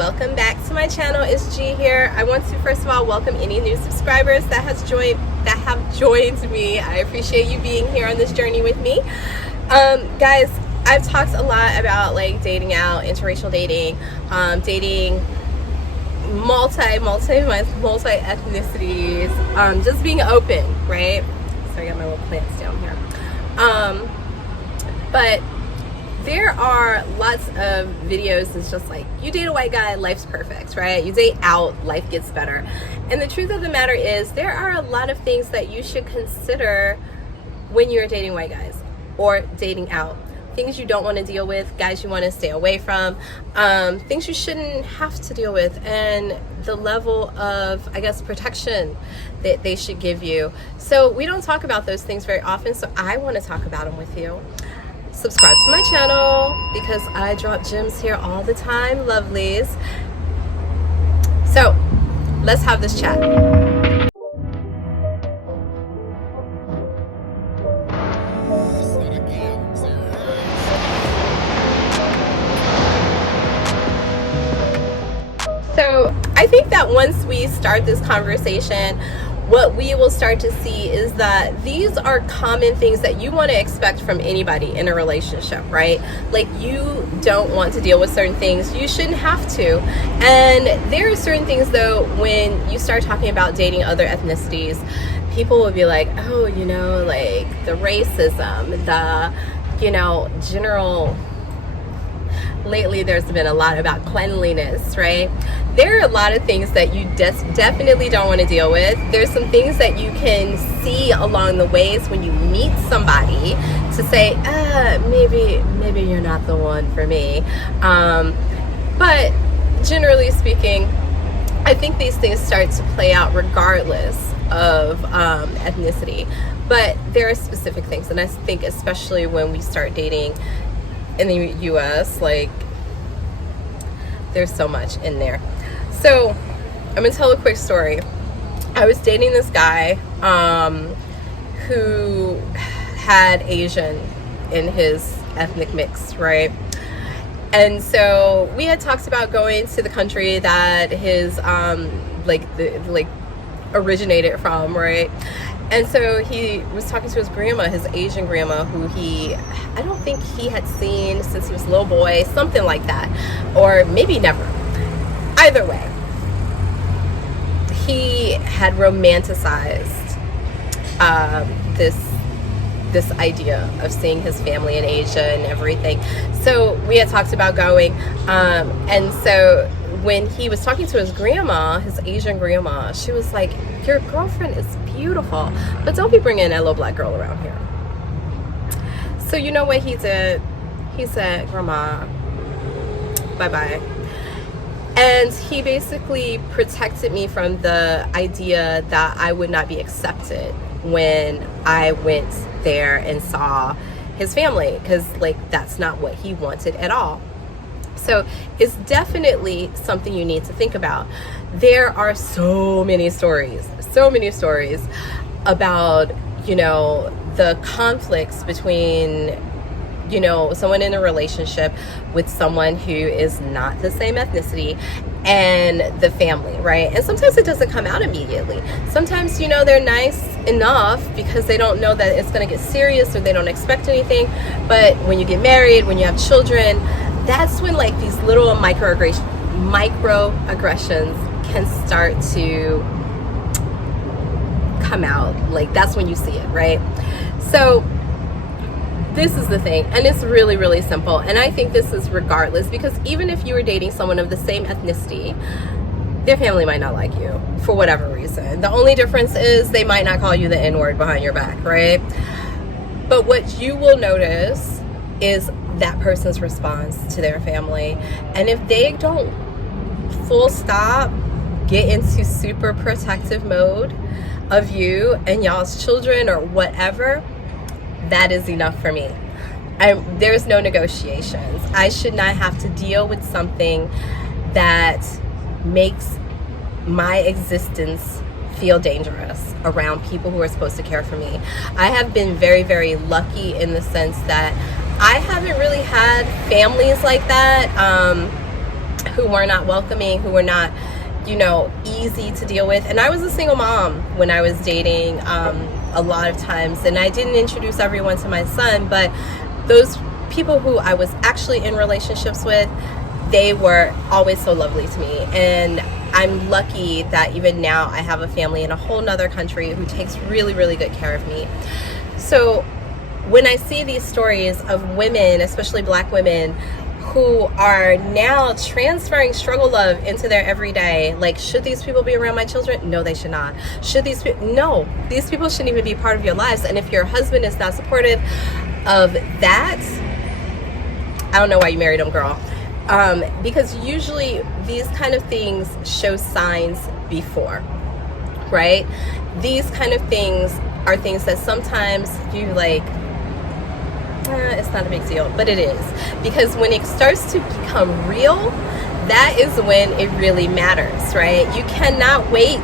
welcome back to my channel. It's G here. I want to first of all welcome any new subscribers that have joined me. I appreciate you being here on this journey with me. Guys, I've talked a lot about like dating out, interracial dating, dating multi ethnicities, just being open, right? So I got my little plants down here. But there are lots of videos that's just like, you date a white guy, life's perfect, right? You date out, life gets better. And the truth of the matter is, there are a lot of things that you should consider when you're dating white guys or dating out. Things you don't want to deal with, guys you want to stay away from, things you shouldn't have to deal with, and the level of, I guess, protection that they should give you. So we don't talk about those things very often, so I want to talk about them with you. Subscribe to my channel because I drop gems here all the time, lovelies. So let's have this chat. So I think that once we start this conversation, what we will start to see is that these are common things that you want to expect from anybody in a relationship, right? Like, you don't want to deal with certain things. You shouldn't have to. And there are certain things, though, when you start talking about dating other ethnicities, people will be like, oh, you know, like the racism, the, you know, general... Lately, there's been a lot about cleanliness, right? There are a lot of things that you definitely don't want to deal with. There's some things that you can see along the ways when you meet somebody to say, maybe you're not the one for me. But generally speaking, I think these things start to play out regardless of ethnicity. But there are specific things, and I think especially when we start dating in the US, like, there's so much in there. So I'm gonna tell a quick story. I was dating this guy who had Asian in his ethnic mix, right? And so we had talked about going to the country that his originated from, right? And so he was talking to his grandma, his Asian grandma, who I don't think he had seen since he was a little boy, something like that. Or maybe never. Either way, he had romanticized this idea of seeing his family in Asia and everything. So we had talked about going. And so when he was talking to his grandma, his Asian grandma, she was like, your girlfriend is beautiful, but don't be bringing that little black girl around here. So you know what he did? He said, Grandma, bye-bye. And he basically protected me from the idea that I would not be accepted when I went there and saw his family, because like, that's not what he wanted at all. So it's definitely something you need to think about. There are so many stories about, you know, the conflicts between, you know, someone in a relationship with someone who is not the same ethnicity and the family, right? And sometimes it doesn't come out immediately. Sometimes, you know, they're nice enough because they don't know that it's going to get serious or they don't expect anything. But when you get married, when you have children, that's when like these little microaggressions can start to come out. Like, that's when you see it, right? So this is the thing, and it's really, really simple. And I think this is regardless, because even if you were dating someone of the same ethnicity, their family might not like you for whatever reason. The only difference is they might not call you the N-word behind your back, right? But what you will notice is that person's response to their family. And if they don't full stop get into super protective mode of you and y'all's children or whatever, that is enough for me. There's no negotiations. I should not have to deal with something that makes my existence feel dangerous around people who are supposed to care for me. I have been very, very lucky in the sense that I haven't really had families like that. who were not welcoming, who were not, you know, easy to deal with. And I was a single mom when I was dating a lot of times, and I didn't introduce everyone to my son, but those people who I was actually in relationships with, they were always so lovely to me. And I'm lucky that even now I have a family in a whole nother country who takes really, really good care of me. So when I see these stories of women, especially Black women, who are now transferring struggle love into their everyday, like, should these people be around my children? No, they should not. Should these people? No, these people shouldn't even be part of your lives. And if your husband is not supportive of that, I don't know why you married him, girl. Because usually these kind of things show signs before, right? These kind of things are things that sometimes you like, it's not a big deal, but it is. Because when it starts to become real, that is when it really matters, right? You cannot wait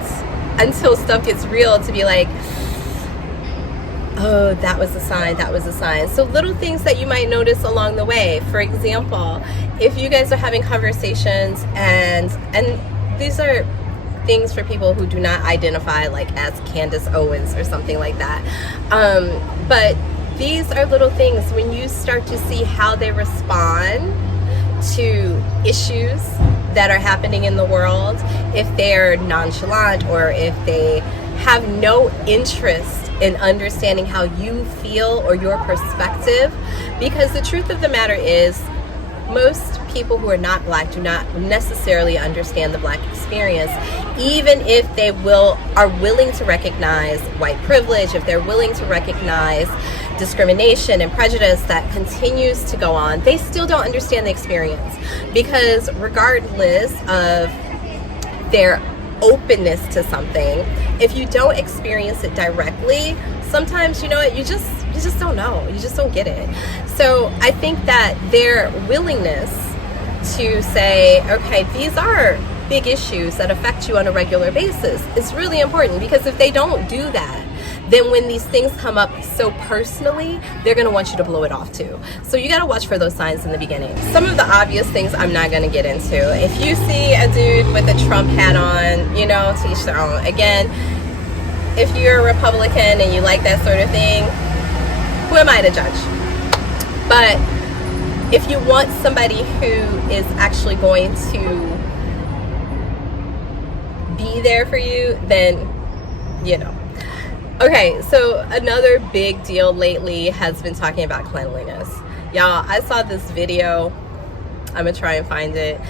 until stuff gets real to be like, oh, that was a sign, that was a sign. So little things that you might notice along the way. For example, if you guys are having conversations, and these are things for people who do not identify like as Candace Owens or something like that, but these are little things when you start to see how they respond to issues that are happening in the world, if they're nonchalant or if they have no interest in understanding how you feel or your perspective. Because the truth of the matter is, most people who are not Black do not necessarily understand the Black experience, even if they are willing to recognize white privilege, if they're willing to recognize discrimination and prejudice that continues to go on, they still don't understand the experience. Because regardless of their openness to something, if you don't experience it directly, sometimes, you know what, you just don't know, you just don't get it. So I think that their willingness to say, okay, these are big issues that affect you on a regular basis is really important. Because if they don't do that, then when these things come up so personally, they're going to want you to blow it off too. So you got to watch for those signs in the beginning. Some of the obvious things I'm not going to get into. If you see a dude with a Trump hat on, you know, to each their own. Again, if you're a Republican and you like that sort of thing, who am I to judge? But if you want somebody who is actually going to be there for you, then, you know. Okay, so another big deal lately has been talking about cleanliness. Y'all, I saw this video. I'm gonna try and find it.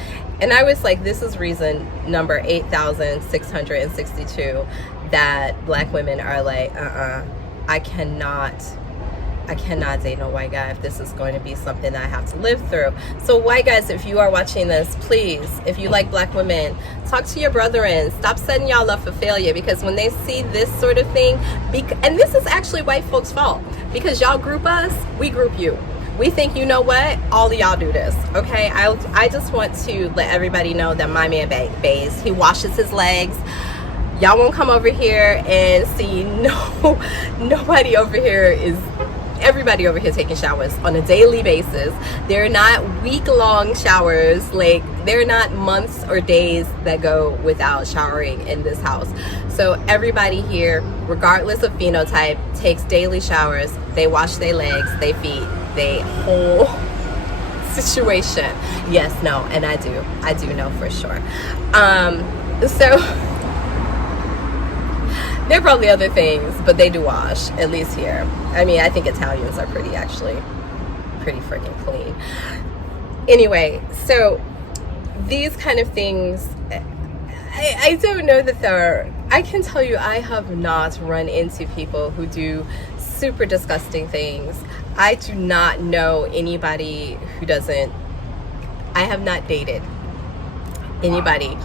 And I was like, this is reason number 8,662 that Black women are like, I cannot date no white guy if this is going to be something that I have to live through. So white guys, if you are watching this, please, if you like Black women, talk to your brethren. Stop setting y'all up for failure, because when they see this sort of thing, and this is actually white folks' fault, because y'all group us, we group you. We think, you know what, all of y'all do this, okay? I just want to let everybody know that my man bathes. He washes his legs. Y'all won't come over here and see nobody over here is... Everybody over here taking showers on a daily basis. They're not week-long showers. Like, they're not months or days that go without showering in this house. So everybody here, regardless of phenotype, takes daily showers. They wash their legs, their feet, their whole situation. Yes, no, and I do know for sure. So there are probably other things, but they do wash, at least here. I mean, I think Italians are pretty freaking clean. Anyway, so these kind of things, I don't know that I can tell you, I have not run into people who do super disgusting things. I do not know anybody who doesn't. I have not dated anybody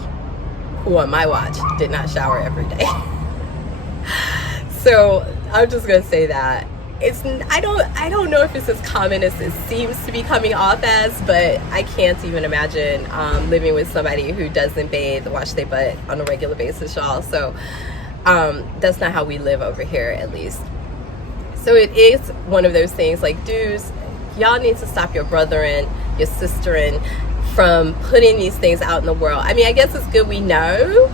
who on my watch did not shower every day. So I'm just gonna say that I don't know if it's as common as it seems to be coming off as, but I can't even imagine living with somebody who doesn't bathe, wash their butt on a regular basis, y'all. So that's not how we live over here, at least. So it is one of those things, like, dudes, y'all need to stop your brother and your sister and from putting these things out in the world. I mean, I guess it's good we know,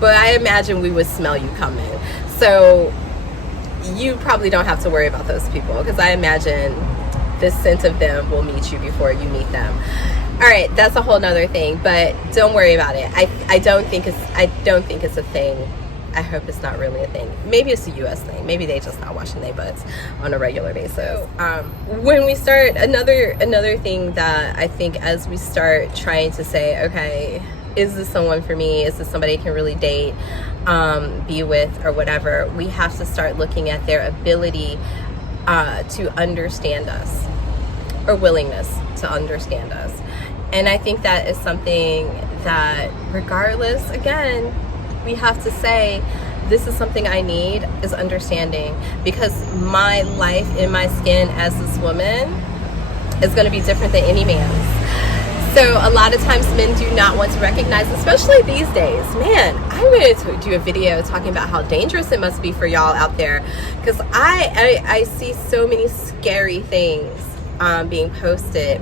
but I imagine we would smell you coming. So you probably don't have to worry about those people, because I imagine the scent of them will meet you before you meet them. All right, that's a whole nother thing, but don't worry about it. I don't think it's a thing. I hope it's not really a thing. Maybe it's a US thing. Maybe they just not washing their butts on a regular basis. When we start, another thing that I think, as we start trying to say, okay, is this someone for me? Is this somebody I can really date, be with, or whatever? We have to start looking at their ability to understand us, or willingness to understand us. And I think that is something that, regardless, again, we have to say, this is something I need, is understanding, because my life in my skin as this woman is going to be different than any man's. So a lot of times men do not want to recognize, especially these days. Man, I'm going to do a video talking about how dangerous it must be for y'all out there, because I see so many scary things being posted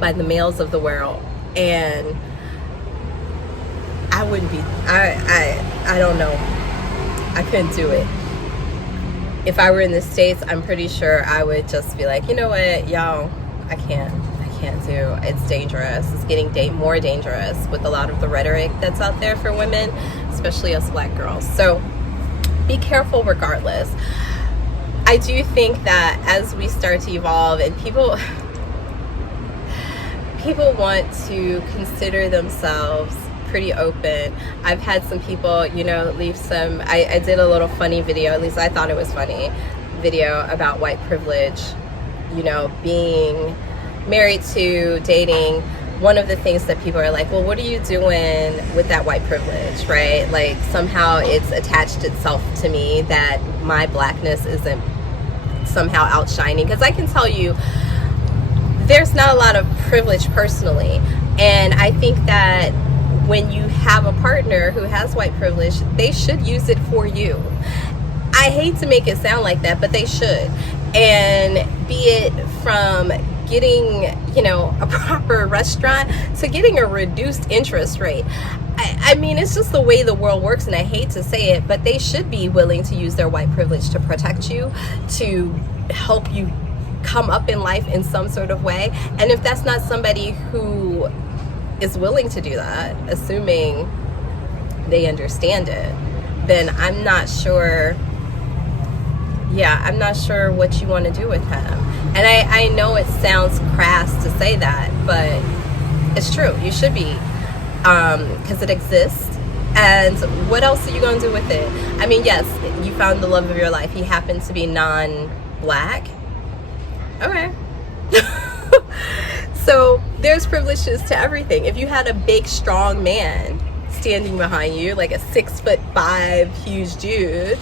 by the males of the world, and I wouldn't be, I don't know, I couldn't do it. If I were in the States, I'm pretty sure I would just be like, you know what, y'all, I can't do, it's dangerous. It's getting more dangerous with a lot of the rhetoric that's out there for women, especially us black girls. So be careful regardless. I do think that as we start to evolve, and people want to consider themselves pretty open. I've had some people, leave some, I did a little funny video, at least I thought it was funny, video about white privilege, being married to, dating. One of the things that people are like, well, what are you doing with that white privilege, right? Like, somehow it's attached itself to me that my blackness isn't somehow outshining. Because I can tell you, there's not a lot of privilege personally, and I think that when you have a partner who has white privilege, they should use it for you. I hate to make it sound like that, but they should. And be it from getting, a proper restaurant to getting a reduced interest rate. I mean, it's just the way the world works, and I hate to say it, but they should be willing to use their white privilege to protect you, to help you come up in life in some sort of way. And if that's not somebody who is willing to do that, assuming they understand it, then I'm not sure what you want to do with him. And I know it sounds crass to say that, but it's true. You should be, because it exists. And what else are you going to do with it? I mean, yes, you found the love of your life. He happens to be non-black. Okay. So there's privileges to everything. If you had a big, strong man standing behind you, like a 6'5" huge dude,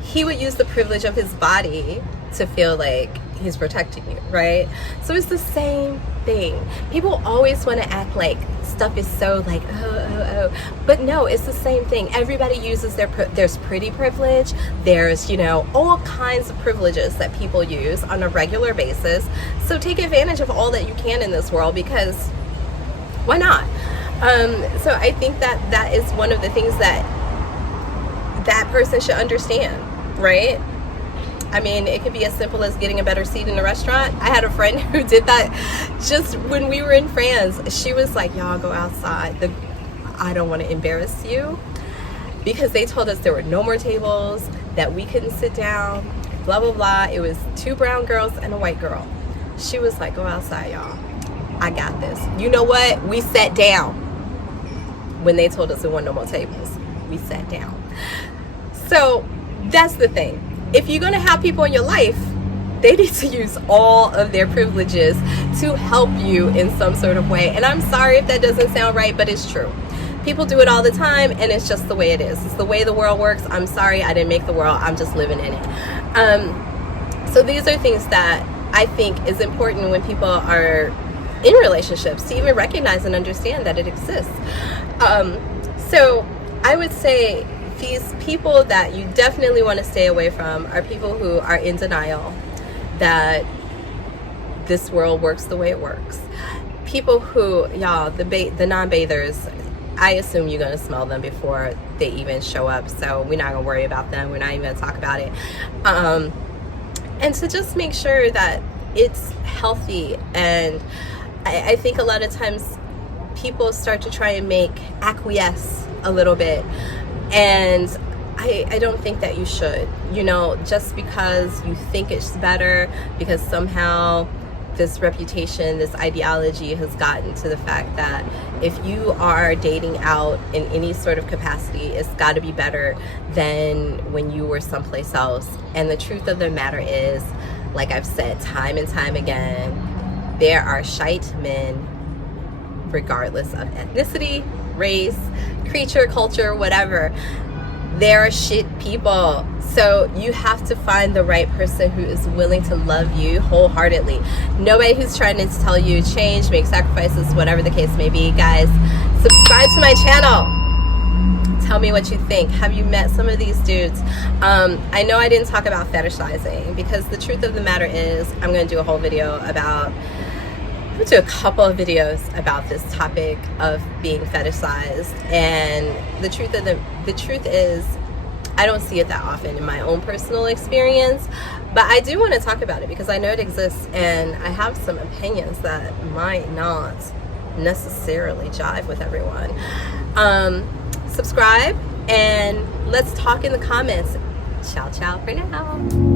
he would use the privilege of his body to feel like he's protecting you, right? So it's the same thing. People always want to act like stuff is so like, oh. But no, it's the same thing. Everybody uses there's pretty privilege. There's, all kinds of privileges that people use on a regular basis. So take advantage of all that you can in this world, because why not? So I think that is one of the things that person should understand, right? I mean, it could be as simple as getting a better seat in a restaurant. I had a friend who did that just when we were in France. She was like, y'all go outside. I don't want to embarrass you, because they told us there were no more tables, that we couldn't sit down, blah, blah, blah. It was 2 brown girls and a white girl. She was like, go outside, y'all. I got this. You know what? We sat down when they told us there weren't no more tables. We sat down. So that's the thing. If you're going to have people in your life, they need to use all of their privileges to help you in some sort of way. And I'm sorry if that doesn't sound right, but it's true. People do it all the time, and it's just the way it is. It's the way the world works. I'm sorry, I didn't make the world. I'm just living in it. So these are things that I think is important when people are in relationships, to even recognize and understand that it exists. So I would say these people that you definitely want to stay away from are people who are in denial that this world works the way it works. people who, y'all, the non-bathers, I assume you're gonna smell them before they even show up, so we're not gonna worry about them. We're not even gonna talk about it. And to just make sure that it's healthy. And I think a lot of times people start to try and acquiesce a little bit, and I don't think that you should, you know, just because you think it's better, because somehow this reputation, this ideology has gotten to the fact that if you are dating out in any sort of capacity, it's got to be better than when you were someplace else. And the truth of the matter is, like I've said time and time again, there are shite men regardless of ethnicity, race, creature, culture, whatever. There are shit people. So you have to find the right person who is willing to love you wholeheartedly. Nobody who's trying to tell you change, make sacrifices, whatever the case may be. Guys, subscribe to my channel. Tell me what you think. Have you met some of these dudes? I know I didn't talk about fetishizing, because the truth of the matter is, I'm going to do a whole video about, I'm going to do a couple of videos about this topic of being fetishized. And the truth is, I don't see it that often in my own personal experience, but I do want to talk about it because I know it exists, and I have some opinions that might not necessarily jive with everyone. Subscribe and let's talk in the comments. Ciao, ciao for now.